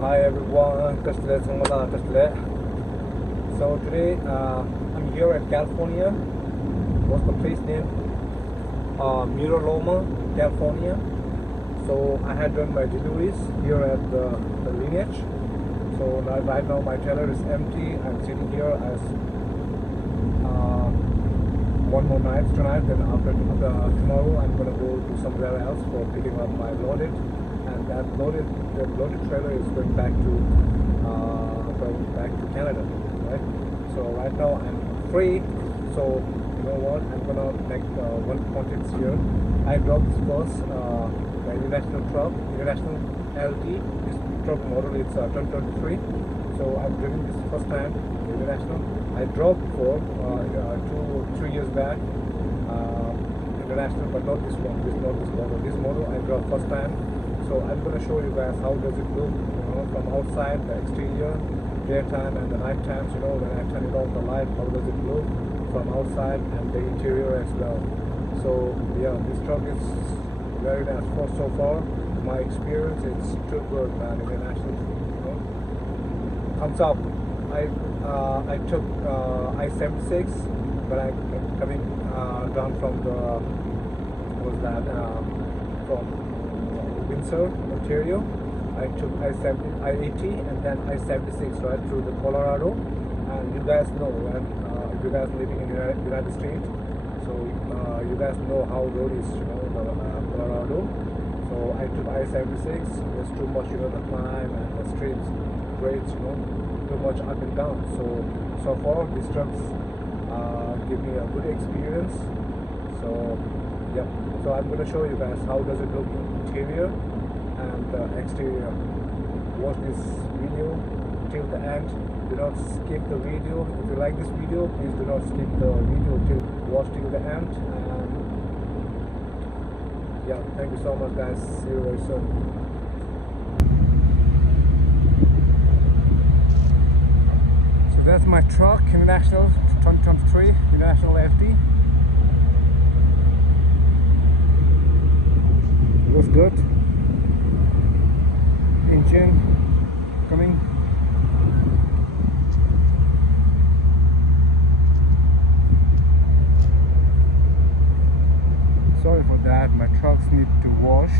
Hi everyone, So today I'm here at California. What's the place name? Loma, California. So I had done my deliveries here at the lineage. So right now my trailer is empty. I'm sitting here as one more night tonight. Then after tomorrow I'm gonna go to somewhere else for picking up my loaded. And the loaded trailer is going back to Canada, right? So right now I'm free. So you know what? I'm gonna make one content here. I dropped this first the international LT. This truck model is 2023. So I'm driving this first time international. I dropped before 2 or 3 years back international, but not this one. This model I dropped first time. So I'm going to show you guys how does it look, from outside, the exterior, daytime and the night times. When I turn it off the light, how does it look from outside and the interior as well. So yeah, this truck is very nice. So far, my experience, it's too good, man. International, thumbs up. I took I-76, but I'm coming down from from Windsor, Ontario. I took I-80 and then I-76 right through the Colorado. And you guys know, and you guys living in the United States, so you guys know how road is, the Colorado. So I took I-76. There's too much, the climb and the streets, grades, too much up and down. So far these trucks give me a good experience. So yeah. So I'm going to show you guys how does it look interior and exterior. Watch this video till the end. Do not skip the video. If you like this video, please do not skip the video. Watch till the end. And yeah, thank you so much, guys. See you very soon. So that's my truck, International 2023 International FD. Looks good. Engine coming. Sorry for that, my trucks need to wash,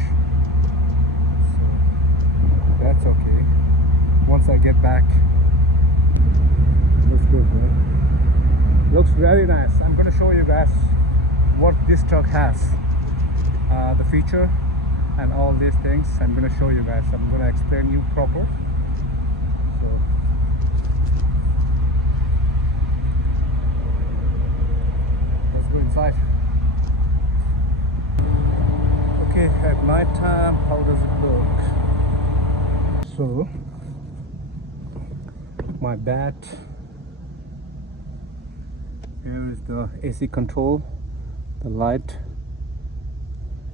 so that's okay. Once I get back, looks good, right? Looks very nice. I'm gonna show you guys what this truck has, the feature and all these things. I'm going to show you guys. I'm going to explain you proper. So let's go inside. Okay, at night time, how does it look? So my bat, here is the AC control, the light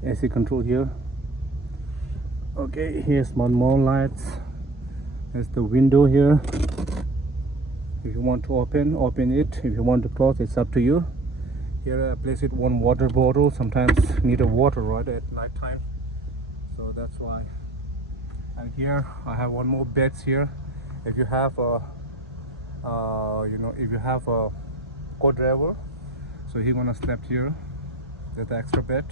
AC control here. Okay, here's one more lights. There's the window here. If you want to open it. If you want to close, it's up to you. Here I place it one water bottle. Sometimes need a water right at night time, so that's why. And here I have one more beds here. If you have a if you have a co-driver, so he gonna sleep here. There's the extra bed.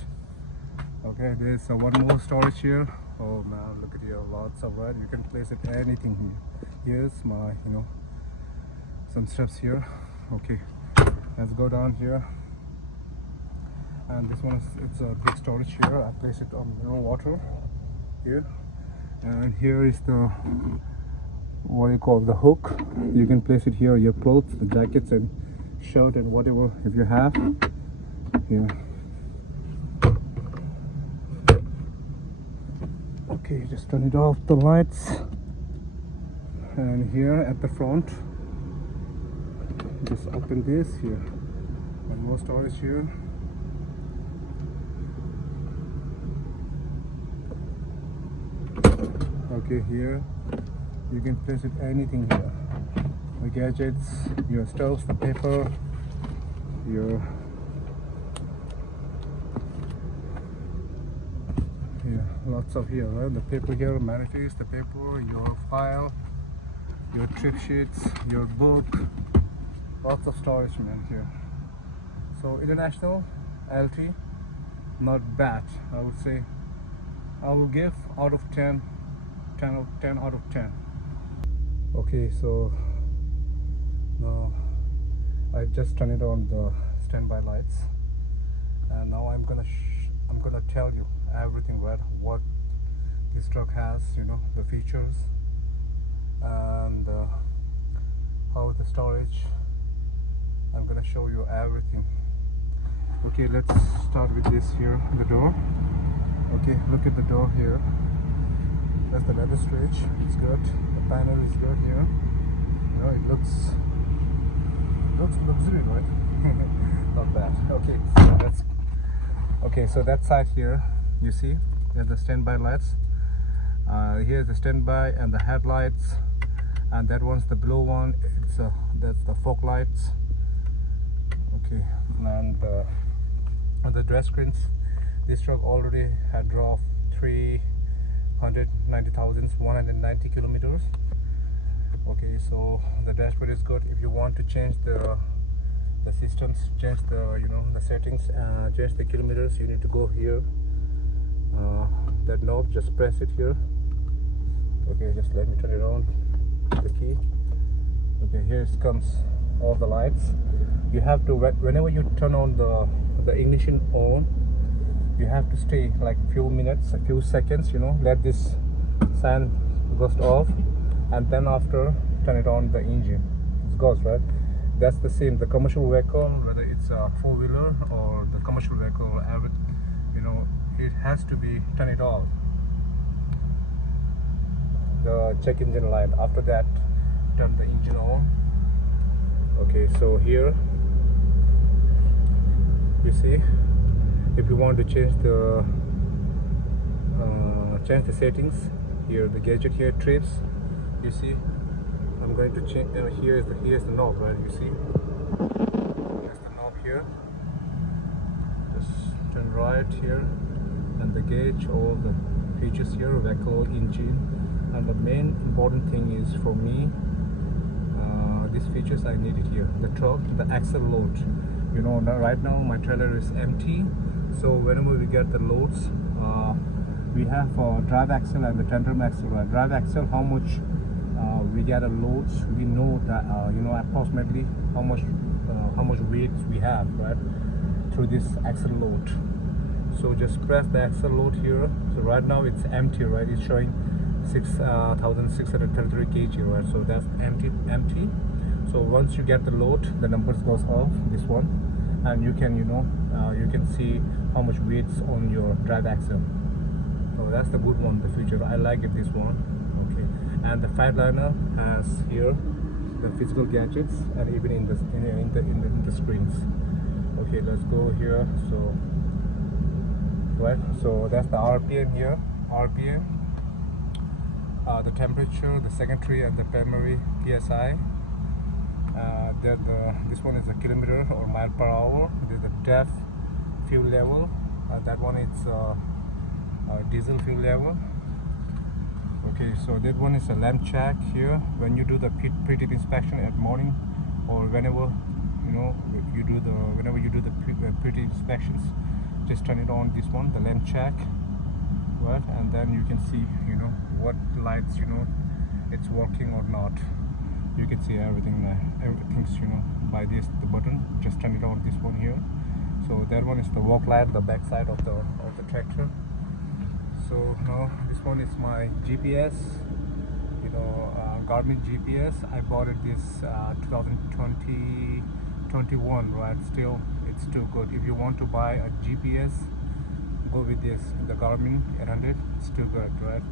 Okay, there's one more storage here. Oh man, look at here, lots of right. You can place it anything here. Here's my, some steps here. Okay, let's go down here. And this one it's a big storage here. I place it on water here. And here is the, what do you call, the hook. You can place it here, your clothes, the jackets and shirt and whatever if you have here. Okay, just turn it off the lights. And here at the front, just open this here. One more storage here. Okay, here you can place it anything here. The gadgets, your stoves, the paper, your lots of here, right? The paper here, manifest the paper, your file, your trip sheets, your book, lots of storage, man, here. So international LT, not bad, I would say. I will give out of 10 out of 10. Okay, so now I just turned it on the standby lights, and now I'm gonna tell you everything, right? What this truck has, you know, the features, and how the storage. I'm gonna show you everything. Okay, let's start with this here, the door. Okay, look at the door here. That's the leather stretch. It's good. The panel is good here. You know, it looks luxury, right? Not bad. Okay, so that's so that side here, you see, there's the standby lights. Here's the standby and the headlights, and that one's the below one. It's that's the fog lights. Okay, and the dress screens. This truck already had drove 390,190 kilometers. Okay, so the dashboard is good. If you want to change the systems, change the, you know, the settings, change the kilometers, you need to go here. That knob, just press it here. Okay, just let me turn it on, the key. Okay, here it comes all the lights. You have to, whenever you turn on the ignition on, you have to stay like few minutes, a few seconds, you know, let this sign goes off, and then after turn it on the engine. It goes, right? That's the same, the commercial vehicle, whether it's a four-wheeler or the commercial vehicle, you know, it has to be turn it off, the check engine light. After that, turn the engine on. Okay, so here you see, if you want to change the settings, here the gadget here, trips, you see, I'm going to change. Here's the knob, right? You see, there's the knob here. Just turn right here, and the gauge, all the features here, vehicle, engine, and the main important thing is for me, these features I need it here. The truck, the axle load. You know, right now my trailer is empty, so whenever we get the loads, we have drive axle and the tandem axle. Drive axle, how much we get a loads, we know that, you know, approximately how much weight we have, right, through this axle load. So just press the axle load here. So right now it's empty, right? It's showing 6,633 kg, right? So that's empty. So once you get the load, the numbers goes off, this one, and you can, you know, you can see how much weight's on your drive axle. So that's the good one, the feature. I like it, this one. Okay, and the fat liner has here the physical gadgets, and even in the screens. Okay, let's go here. So right, so that's the RPM here, RPM, the temperature, the secondary and the primary PSI. This one is a kilometer or mile per hour. This is the DEF fuel level. That one is diesel fuel level. Okay, so that one is a lamp check here. When you do the pre-trip inspection at morning, or whenever, you know, whenever you do the pre-trip inspections, just turn it on, this one, the lamp check, right? And then you can see, you know, what lights, you know, it's working or not. You can see everything, everything's, you know, by the button. Just turn it on, this one here. So that one is the walk light, the back side of the tractor. So now this one is my GPS, you know, Garmin GPS. I bought it this 2021, right? Still, it's too good. If you want to buy a GPS, go with this, the Garmin 800. It's too good, right?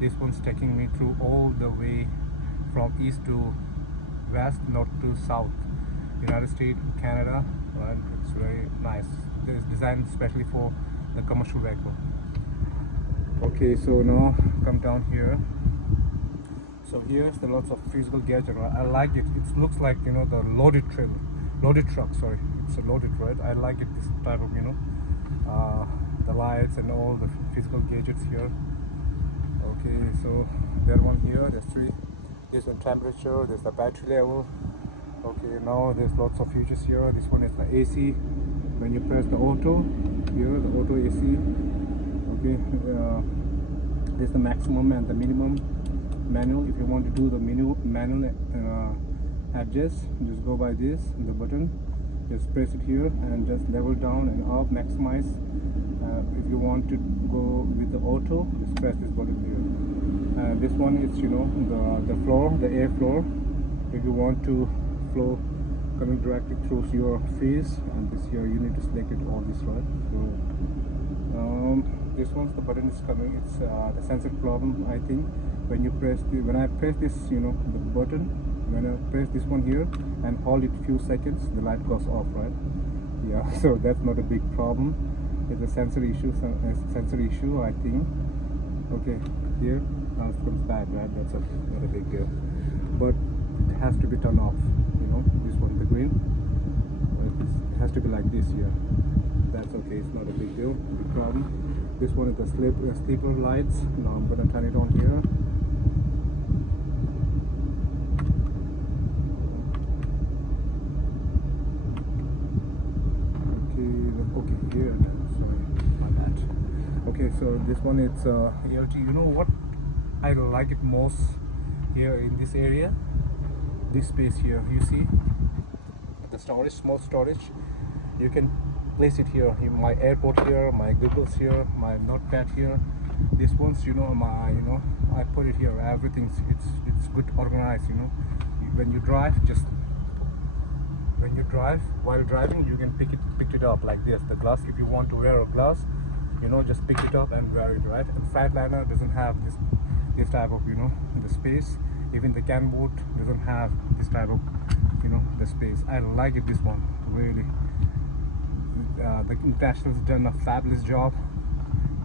This one's taking me through all the way from east to west, north to south, United States, Canada, right? It's very nice. It's designed especially for the commercial vehicle. Okay, so now come down here. So here's the lots of physical gadget, right? I like it. It looks like, you know, the loaded truck, sorry, it's a loaded, right? I like it, this type of, you know, the lights and all the physical gadgets here. Okay, so there one here, there's three. This one temperature, there's the battery level. Okay, now there's lots of features here. This one is the AC. When you press the auto, here the auto AC. Okay, there's the maximum and the minimum manual. If you want to do the manual adjust, just go by this, the button. Just press it here and just level down and up, maximize. If you want to go with the auto, just press this button here. This one is, you know, the floor, the air floor. If you want to flow coming directly through your face, and this here you need to select it all this, right? So this one's the button is coming. It's the sensor problem, I think. When you press when I press this, you know, the button, when I press this one here and hold it few seconds, the light goes off, right? Yeah, so that's not a big problem. It's a sensor issue, I think. Okay, here now it comes back, right? That's not a big deal, but it has to be turned off. You know, this one, the green, it has to be like this here. That's okay, it's not a big deal, big problem. This one is the sleeper lights. Now I'm gonna turn it on here. Okay, here, sorry, my bad. Okay, so this one, it's LT. You know what I like it most here in this area? This space here, you see the storage, small storage. You can place it here. My airport here, my Google's here, my notepad here. This one's, you know, I put it here. Everything's it's good organized. You know, when you drive, while driving, you can pick it up like this. The glass, if you want to wear a glass, you know, just pick it up and wear it, right? And Freightliner doesn't have this type of, you know, the space. Even the can boat doesn't have this type of, you know, the space. I like it, this one, really. The International's done a fabulous job.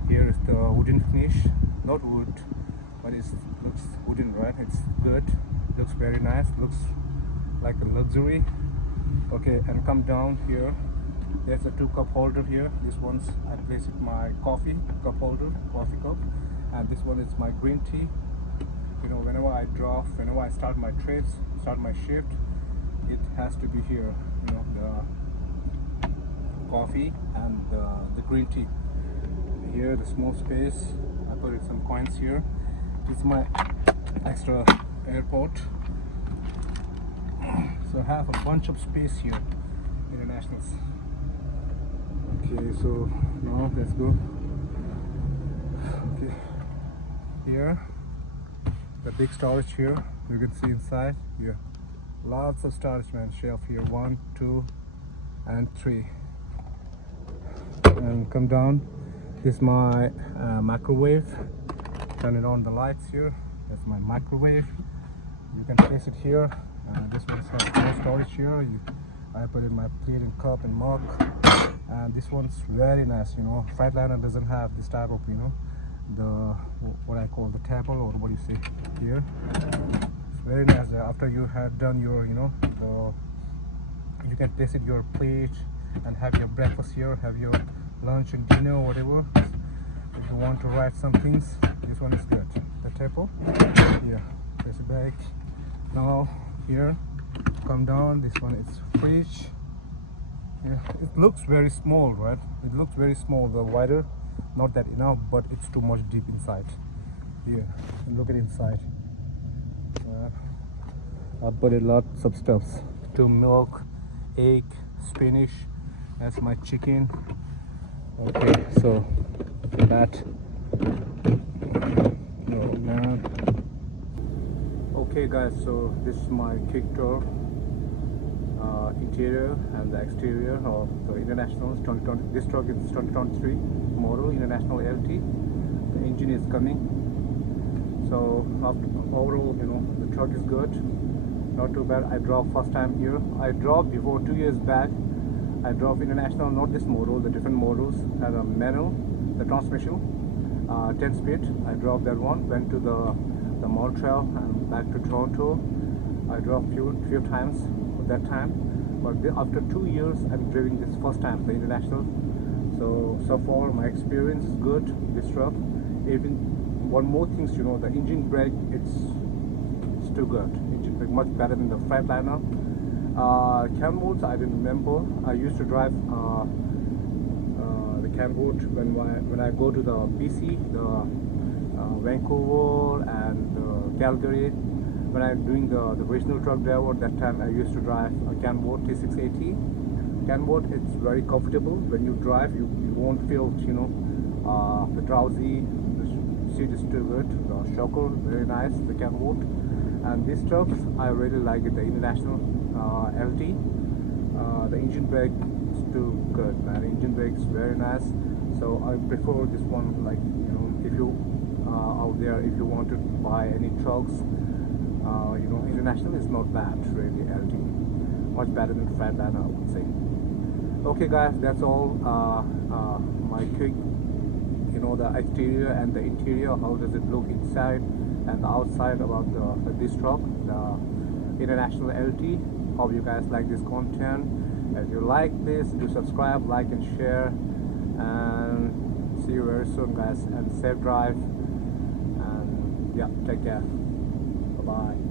Here is the wooden finish, not wood, but it looks wooden, right? It's good, looks very nice, looks like a luxury. Okay, and come down here, there's a 2-cup holder here. This one's, I place it my coffee cup holder, coffee cup, and this one is my green tea. You know, whenever I start my trips, start my shift, it has to be here, you know, the coffee and the green tea. Here, the small space, I put in some coins here. It's my extra airport. So I have a bunch of space here, Internationals. Okay, so now let's go. Okay, here, the big storage here, you can see inside here. Lots of storage, man. Shelf here, 1, 2, and 3. And come down. This is my microwave. Turn it on, the lights here. That's my microwave. You can place it here. This one has more storage here. I put in my plate and cup and mug. And this one's very nice, you know. Freightliner doesn't have this type of, you know, what I call the table, or what you say here. It's very nice. After you have done your, you know, you can place it your plate and have your breakfast here, have your lunch and dinner, whatever. If you want to write some things, this one is good. The table, yeah, place it back. Now here, come down. This one is fridge. Yeah, it looks very small, right? It looks very small. The wider, not that enough, but it's too much deep inside. Yeah, look at inside. I put in lots of stuffs. To milk, egg, spinach. That's my chicken. Okay, so that. Oh man. Okay, guys. So this is my kick door. Interior and the exterior of the International 2020. This truck is 2023 model International LT. The engine is coming. So overall, you know, the truck is good, not too bad. I drove first time here. I drove before 2 years back. I drove International, not this model, the different models had a manual, the transmission, 10 speed. I drove that one. Went to the Montreal and back to Toronto. I drove few times at that time. But after 2 years, I'm driving this first time, the International. So far my experience is good. This truck, even one more thing, you know, the engine brake, it's too good. Engine brake much better than the Freightliner. Camboat, I didn't remember. I used to drive the Camboat when I go to the BC, the Vancouver and Calgary. When I'm doing the regional truck driver, that time I used to drive a Camboat T680. Camboat, it's very comfortable. When you drive, you won't feel, you know, the drowsy. The seat is too good. The shocker, very nice. The Camboat. And these trucks, I really like it. The International LT. The engine brake is too good, man. Engine brake is very nice. So I prefer this one. Like, you know, if you out there, if you want to buy any trucks, you know, International is not bad, really. LT, much better than Freightliner, I would say. Okay, guys, that's all. My quick, you know, the exterior and the interior. How does it look inside and outside about this truck, the International LT. Hope you guys like this content. If you like this, do subscribe, like and share, and see you very soon, guys, and safe drive, and yeah, take care. Bye bye.